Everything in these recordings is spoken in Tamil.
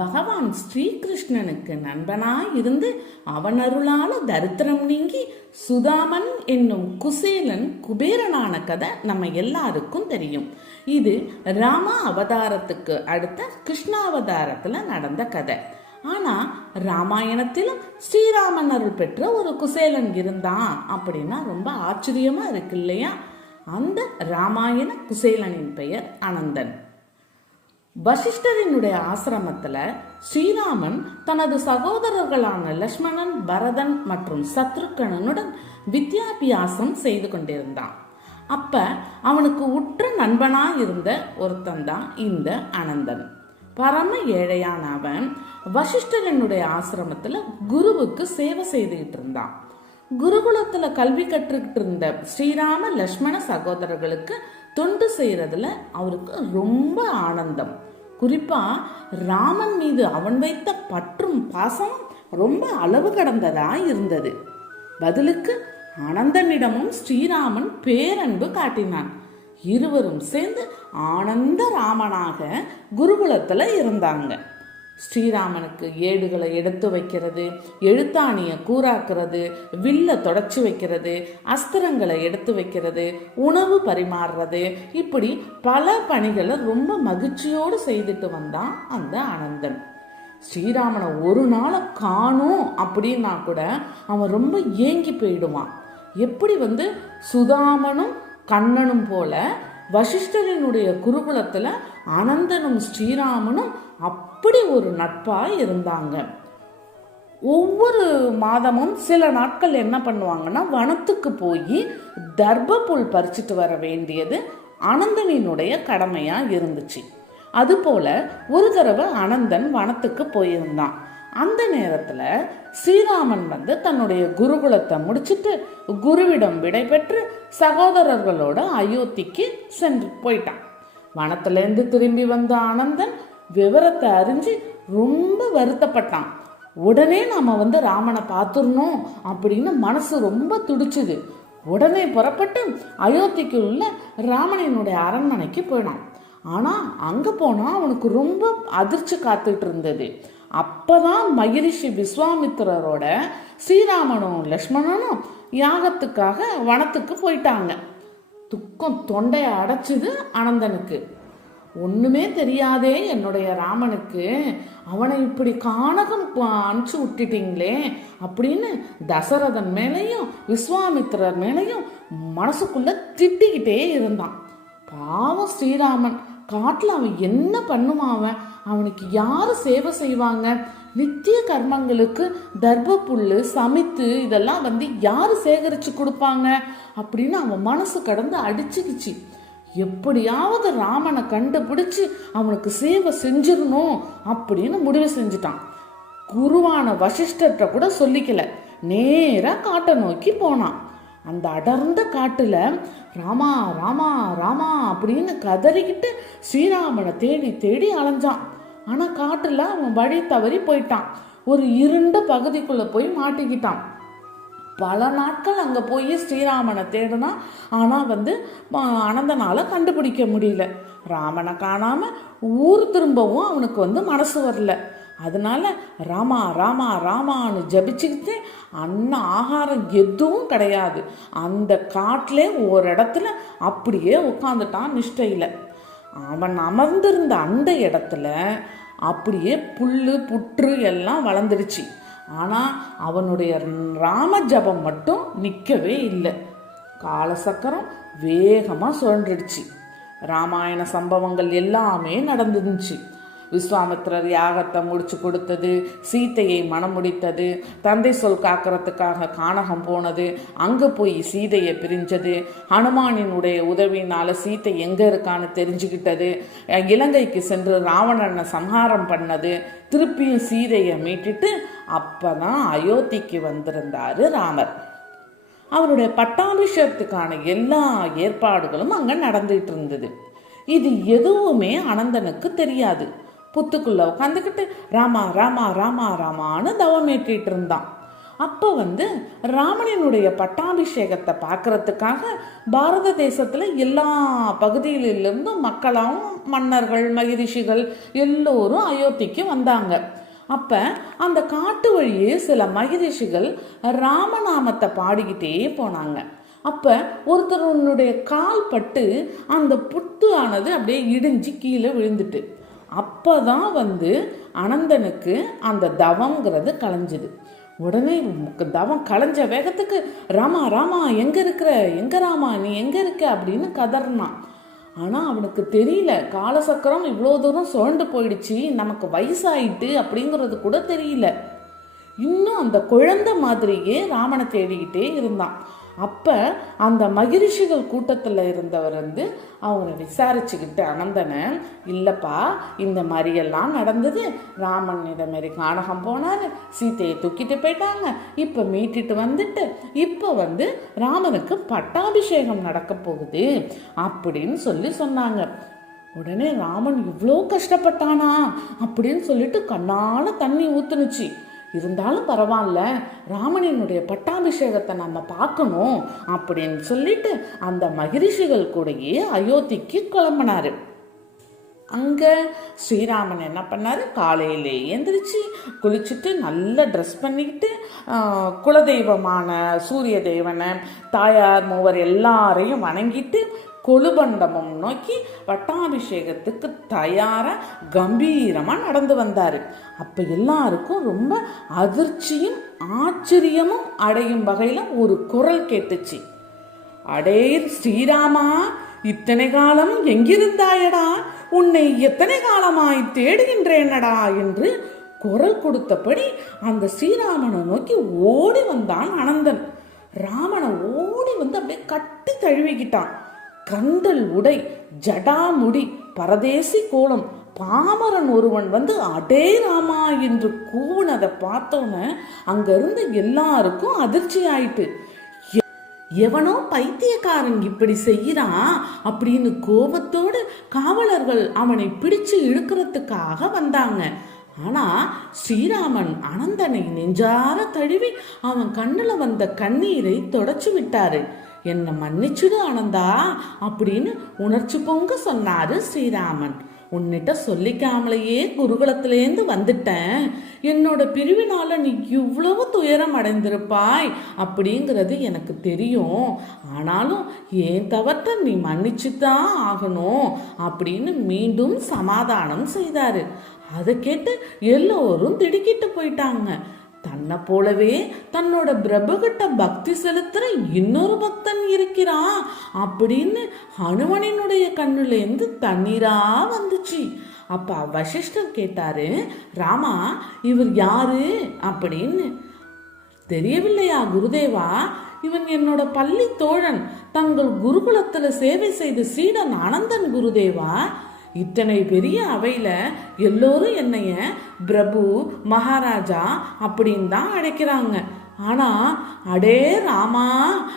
பகவான் ஸ்ரீகிருஷ்ணனுக்கு நண்பனாய் இருந்து அவன் அருளால தரித்திரம் நீங்கி சுதாமன் என்னும் குசேலன் குபேரனான கதை நம்ம எல்லாருக்கும் தெரியும். இது ராமா அவதாரத்துக்கு அடுத்த கிருஷ்ணாவதாரத்துல நடந்த கதை. ஆனா ராமாயணத்திலும் ஸ்ரீராமன் அருள் பெற்ற ஒரு குசேலன் இருந்தான் அப்படின்னா ரொம்ப ஆச்சரியமா இருக்கு இல்லையா? அந்த ராமாயண குசேலனின் பெயர் அனந்தன். வசிஷ்டரினுடைய ஆசிரமத்துல ஸ்ரீராமன் தனது சகோதரர்களான லக்ஷ்மணன் பரதன் மற்றும் சத்ருக்கணனுடன் வித்யாபியாசம் செய்து கொண்டிருந்தான். அப்ப அவனுக்கு உற்ற நண்பனா இருந்த ஒருத்தன் தான் இந்த அனந்தன். பரம ஏழையான அவன் வசிஷ்டரனுடைய ஆசிரமத்துல குருவுக்கு சேவை செய்துகிட்டு இருந்தான். குருகுலத்தில் கல்வி கற்றுக்கிட்டு இருந்த ஸ்ரீராம லக்ஷ்மண சகோதரர்களுக்கு தொண்டு செய்கிறதுல அவருக்கு ரொம்ப ஆனந்தம். குறிப்பாக ராமன் மீது அவன் வைத்த பற்றும் பாசம் ரொம்ப அளவு கடந்ததாக இருந்தது. பதிலுக்கு ஆனந்தனிடமும் ஸ்ரீராமன் பேரன்பு காட்டினான். இருவரும் சேர்ந்து ஆனந்த ராமனாக குருகுலத்தில் இருந்தாங்க. ஸ்ரீராமனுக்கு ஏடுகளை எடுத்து வைக்கிறது எழுத்தாணியை கூறாக்குறது வில்ல தொடச்சி வைக்கிறது அஸ்திரங்களை எடுத்து வைக்கிறது உணவு பரிமாறுறது. இப்படி பல பணிகளை ரொம்ப மகிழ்ச்சியோடு செய்துட்டு வந்தான் அந்த அனந்தன். ஸ்ரீராமனை ஒரு நாளை காணும் அப்படின்னா கூட அவன் ரொம்ப ஏங்கி போயிடுவான். எப்படி வந்து சுதாமனும் கண்ணனும் போல வசிஷ்டரினுடைய குருகுலத்தில் அனந்தனும் ஸ்ரீராமனும் அப் அப்படி ஒரு நட்பாக இருந்தாங்க. ஒவ்வொரு மாதமும் சில நாட்கள் என்ன பண்ணுவாங்கன்னா வனத்துக்கு போய் தர்ப புல் பறிச்சுட்டு வர வேண்டியது அனந்தனினுடைய கடமையாக இருந்துச்சு. அதுபோல ஒரு தடவை அனந்தன் வனத்துக்கு போயிருந்தான். அந்த நேரத்தில் ஸ்ரீராமன் வந்து தன்னுடைய குருகுலத்தை முடிச்சிட்டு குருவிடம் விடை பெற்று சகோதரர்களோட அயோத்திக்கு சென்று போயிட்டான். வனத்திலேருந்து திரும்பி வந்த ஆனந்தன் விவரத்தை அறிஞ்சு ரொம்ப வருத்தப்பட்டான். உடனே நாம் வந்து ராமனை பார்த்துடணும் அப்படின்னு மனசு ரொம்ப துடிச்சுது. உடனே புறப்பட்டு அயோத்திக்கு உள்ள ராமனினுடைய அரண்மனைக்கு போயினான். ஆனால் அங்கே போனால் அவனுக்கு ரொம்ப அதிர்ச்சி காத்துட்டு இருந்தது. அப்போதான் மகிரிஷி விஸ்வாமித்திரரோட ஸ்ரீராமனும் லக்ஷ்மணனும் யாகத்துக்காக வனத்துக்கு போயிட்டாங்க. துக்கம் தொண்டையை அடைச்சிது அனந்தனுக்கு. ஒண்ணுமே தெரியாதே என்னுடைய ராமனுக்கு. அவனை இப்படி கானகம் அனுப்பிச்சு விட்டுட்டீங்களே. அப்படின்னு தசரதன் மேலையும் விஸ்வாமித்திரர் மேலையும் மனசுக்குள்ள திட்டிக்கிட்டே இருந்தான். பாவம் ஸ்ரீராமன். காட்டில் அவன் என்ன பண்ணுவான் அவன்? அவனுக்கு யாரு சேவை செய்வாங்க? நித்திய கர்மங்களுக்கு தர்ப புல்லு சமைத்து இதெல்லாம் வந்து யாரு சேகரிச்சு கொடுப்பாங்க? அப்படின்னு அவன் மனசு கடந்து அடிச்சுக்கிச்சு. எப்படியாவது ராமனை கண்டுபிடிச்சு அவனுக்கு சேவை செஞ்சிடணும் அப்படின்னு முடிவு செஞ்சுட்டான். குருவான வசிஷ்டர்கிட்ட கூட சொல்லிக்கல. நேராக காட்டை நோக்கி போனான். அந்த அடர்ந்த காட்டில் ராமா ராமா ராமா அப்படின்னு கதறிக்கிட்டு ஸ்ரீராமனை தேடி தேடி அலைஞ்சான். ஆனால் காட்டில் அவன் வழி தவறி போயிட்டான். ஒரு இருண்ட பகுதிக்குள்ளே போய் மாட்டிக்கிட்டான். பல நாட்கள் அங்கே போய் ஸ்ரீராமனை தேடினா ஆனால் வந்து அனந்தனால் கண்டுபிடிக்க முடியல. ராமனை காணாமல் ஊர் திரும்பவும் அவனுக்கு வந்து மனசு வரல. அதனால ராமா ராமா ராமான்னு ஜபிச்சுக்கிட்டு அன்ன ஆகாரம் எதுவும் கிடையாது. அந்த காட்டிலே ஒரு இடத்துல அப்படியே உட்காந்துட்டான் நிஷ்டையில். அவன் அமர்ந்திருந்த அந்த இடத்துல அப்படியே புல் புற்று எல்லாம் வளர்ந்துடுச்சு. ஆனால் அவனுடைய ராம ஜபம் மட்டும் நிற்கவே இல்லை. காலசக்கரம் வேகமாக சுழன்றுடுச்சு. ராமாயண சம்பவங்கள் எல்லாமே நடந்துருந்துச்சு. விஸ்வாமித்திரர் யாகத்தை முடிச்சு கொடுத்தது சீதையை மனம் முடித்தது தந்தை சொல் காக்கிறதுக்காக கானகம் போனது அங்கே போய் சீதையை பிரிஞ்சது ஹனுமானினுடைய உதவியினால் சீதை எங்கே இருக்கான்னு தெரிஞ்சுக்கிட்டது இலங்கைக்கு சென்று ராவணனை சம்ஹாரம் பண்ணது திருப்பியும் சீதையை மீட்டுட்டு அப்போ தான் அயோத்திக்கு வந்திருந்தாரு ராமர். அவருடைய பட்டாபிஷேகத்துக்கான எல்லா ஏற்பாடுகளும் அங்கே நடந்துகிட்டு இருந்தது. இது எதுவுமே அனந்தனுக்கு தெரியாது. புத்துக்குள்ளே உட்காந்துக்கிட்டு ராமா ராமா ராமா ராமான்னு தவமேற்றிட்டு இருந்தான். அப்போ வந்து ராமனினுடைய பட்டாபிஷேகத்தை பார்க்கறதுக்காக பாரத தேசத்தில் எல்லா பகுதியிலிருந்தும் மக்களாகவும் மன்னர்கள் மகிரிஷிகள் எல்லோரும் அயோத்திக்கு வந்தாங்க. அப்போ அந்த காட்டு வழியே சில மகிரிஷிகள் ராமநாமத்தை பாடிக்கிட்டே போனாங்க. அப்போ ஒருத்தருடைய கால் பட்டு அந்த புத்து ஆனது அப்படியே இடிஞ்சு கீழே விழுந்துட்டு அப்போ தான் வந்து அனந்தனுக்கு அந்த தவங்கிறது கலைஞ்சுது. உடனே தவம் களைஞ்ச வேகத்துக்கு ராமா ராமா எங்கே இருக்கிற? எங்கே ராமா? நீ எங்கே இருக்க? அப்படின்னு கதறினான். ஆனால் அவனுக்கு தெரியல. காலசக்கரம் இவ்வளோ தூரம் சுழண்டு போயிடுச்சு. நமக்கு வயசாயிட்டு அப்படிங்கிறது கூட தெரியல. இன்னும் அந்த குழந்தை மாதிரியே ராமனை தேடிக்கிட்டே இருந்தான். அப்போ அந்த மகிழ்ச்சிகள் கூட்டத்தில் இருந்தவர் வந்து அவங்க விசாரிச்சுக்கிட்டு அனந்தனை இல்லைப்பா இந்த மாதிரியெல்லாம் நடந்தது. ராமன் இதை மாதிரி கானகம் போனார். சீத்தையை தூக்கிட்டு போயிட்டாங்க. இப்போ மீட்டிட்டு வந்துட்டு இப்போ வந்து ராமனுக்கு பட்டாபிஷேகம் நடக்க போகுது. அப்படின்னு சொல்லி சொன்னாங்க. உடனே ராமன் இவ்வளோ கஷ்டப்பட்டானா? அப்படின்னு சொல்லிட்டு கண்ணால் தண்ணி ஊற்றுனுச்சு இருந்தாலும் பரவாயில்ல ராமனினுடைய பட்டாபிஷேகத்தை நம்ம பார்க்கணும் அப்படின்னு சொல்லிட்டு அந்த மகிரிஷிகள் கூடயே அயோத்திக்கு கிளம்பினாரு. அங்கே ஸ்ரீராமன் என்ன பண்ணார்? காலையிலே எந்திரிச்சு குளிச்சுட்டு நல்ல ட்ரெஸ் பண்ணிக்கிட்டு குலதெய்வமான சூரிய தேவனை தாயார் மூவர் எல்லாரையும் வணங்கிட்டு கொழுபண்டமம் நோக்கி பட்டாபிஷேகத்துக்கு தயாராக கம்பீரமாக நடந்து வந்தார். அப்போ எல்லாருக்கும் ரொம்ப அதிர்ச்சியும் ஆச்சரியமும் அடையும் வகையில் ஒரு குரல் கேட்டுச்சு. அடே ஸ்ரீராமா இத்தனை காலம் எங்கிருந்தாயடா? உன்னை எத்தனை காலமாய் தேடுகின்றேனடா? என்று குரல் கொடுத்தபடி அந்த ஸ்ரீராமனை நோக்கி ஓடி வந்தான் அனந்தன். ராமனை ஓடி வந்து அப்படியே கட்டி தழுவிக்கிட்டான். கந்தல் உடை ஜடாமுடி பரதேசி கோலம். பாமரன் ஒருவன் வந்து அடே ராமா என்று கூவினதை பார்த்தோன்னே அங்கேருந்து எல்லாருக்கும் அதிர்ச்சி ஆயிட்டு எவனோ பைத்தியக்காரன் இப்படி செய்யறான் அப்படின்னு கோபத்தோடு காவலர்கள் அவனை பிடிச்சு இழுக்கிறதுக்காக வந்தாங்க. ஆனா ஸ்ரீராமன் அனந்தனை நெஞ்சார தழுவி அவன் கண்ணுல வந்த கண்ணீரை தொடச்சு விட்டாரு. என்னை மன்னிச்சுடு ஆனந்தா அப்படின்னு உணர்ச்சி பொங்க சொன்னாரு ஸ்ரீராமன். உன்னிட்ட சொல்லிக்காமலேயே குருகுலத்திலேருந்து வந்துட்டேன். என்னோட பிரிவினால நீ இவ்வளவு துயரம் அடைந்திருப்பாய் அப்படிங்கிறது எனக்கு தெரியும். ஆனாலும் ஏன் தவற்ற நீ மன்னிச்சுதான் ஆகணும் அப்படின்னு மீண்டும் சமாதானம் செய்தாரு. அதை கேட்டு எல்லோரும் திடுக்கிட்டு போயிட்டாங்க. தன்னை போலவே தன்னோட பிரபுகிட்ட பக்தி செலுத்துற இன்னொரு பக்தன் இருக்கிறான் அப்படின்னு ஹனுமனினுடைய கண்ணுலேருந்து தண்ணீரா வந்துச்சு. அப்ப வசிஷ்டர் கேட்டாரு ராமா இவர் யாரு? அப்படின்னு. தெரியவில்லையா குருதேவா? இவன் என்னோட பள்ளி தோழன். தங்கள் குருகுலத்துல சேவை செய்த சீடன் அனந்தன் குருதேவா? இத்தனை பெரிய அவையில் எல்லோரும் என்னைய பிரபு மகாராஜா அப்படின்னு தான் அழைக்கிறாங்க. ஆனால் அடே ராமா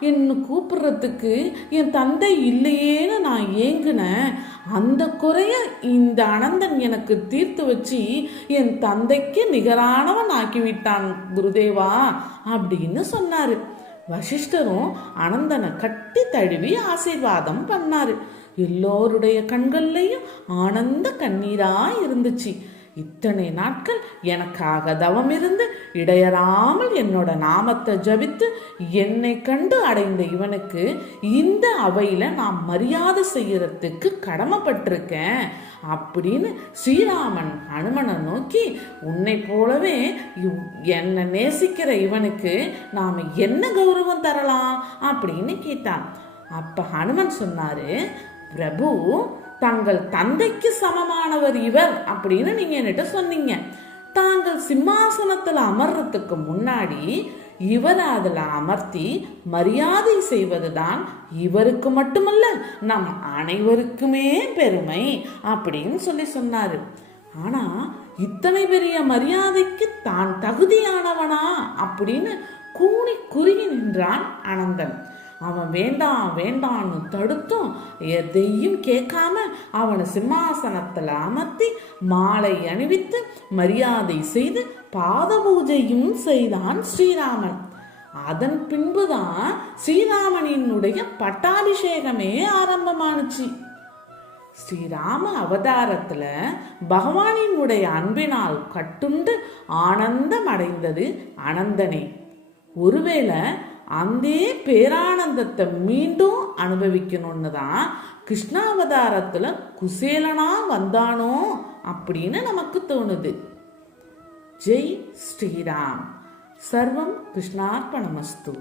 என்ன கூப்பிடுறதுக்கு என் தந்தை இல்லையேன்னு நான் ஏங்கினேன். அந்த குறைய இந்த அனந்தன் எனக்கு தீர்த்து வச்சு என் தந்தைக்கு நிகரானவன் ஆக்கிவிட்டான் குருதேவா அப்படின்னு சொன்னார். வசிஷ்டரும் அனந்தனை கட்டி தழுவி ஆசீர்வாதம் பண்ணாரு. எல்லோருடைய கண்கள்லையும் ஆனந்த கண்ணீரா இருந்துச்சு. இத்தனை நாட்கள் எனக்காக தவம் இருந்து இடையறாமல் என்னோட நாமத்தை ஜபித்து என்னை கண்டு அடைந்த இவனுக்கு இந்த அவையில நான் மரியாதை செய்யறதுக்கு கடமைப்பட்டிருக்கேன் அப்படின்னு ஸ்ரீராமன் ஹனுமனை நோக்கி உன்னை போலவே என்னை நேசிக்கிற இவனுக்கு நாம என்ன கௌரவம் தரலாம்? அப்படின்னு கேட்டான். அப்ப ஹனுமன் சொன்னாரு பிரபு தங்கள் தந்தைக்கு சமமானவர் இவர் அப்படின்னு நீங்க என்கிட்ட சொன்னீங்க. தாங்கள் சிம்மாசனத்தில் அமர்றதுக்கு முன்னாடி இவர் அதில் அமர்த்தி மரியாதை செய்வதுதான் இவருக்கு மட்டுமல்ல நம் அனைவருக்குமே பெருமை அப்படின்னு சொல்லி சொன்னார். ஆனா இத்தனை பெரிய மரியாதைக்கு தான் தகுதியானவனா அப்படின்னு கூணி குறுகி நின்றான் அனந்தன். அவன் வேண்டாம் வேண்டான்னு தடுத்தும். எதையும் கேட்காம அவனை சிம்மாசனத்துல அமர்த்தி மாலை அணிவித்து மரியாதை செய்து பாத பூஜையும் செய்தான் ஸ்ரீராமன். அதன் பின்புதான் ஸ்ரீராமனினுடைய பட்டாபிஷேகமே ஆரம்பமானுச்சு. ஸ்ரீராம அவதாரத்துல பகவானினுடைய அன்பினால் கட்டுண்டு ஆனந்தம் அடைந்தது அனந்தனே. ஒருவேளை அந்த பேரானந்தத்தை மீண்டும் அனுபவிக்கணும்னு தான் கிருஷ்ணாவதாரத்தில் குசேலனா வந்தானோ அப்படின்னு நமக்கு தோணுது. ஜெய் ஸ்ரீராம். சர்வம் கிருஷ்ணார்ப்பணமஸ்து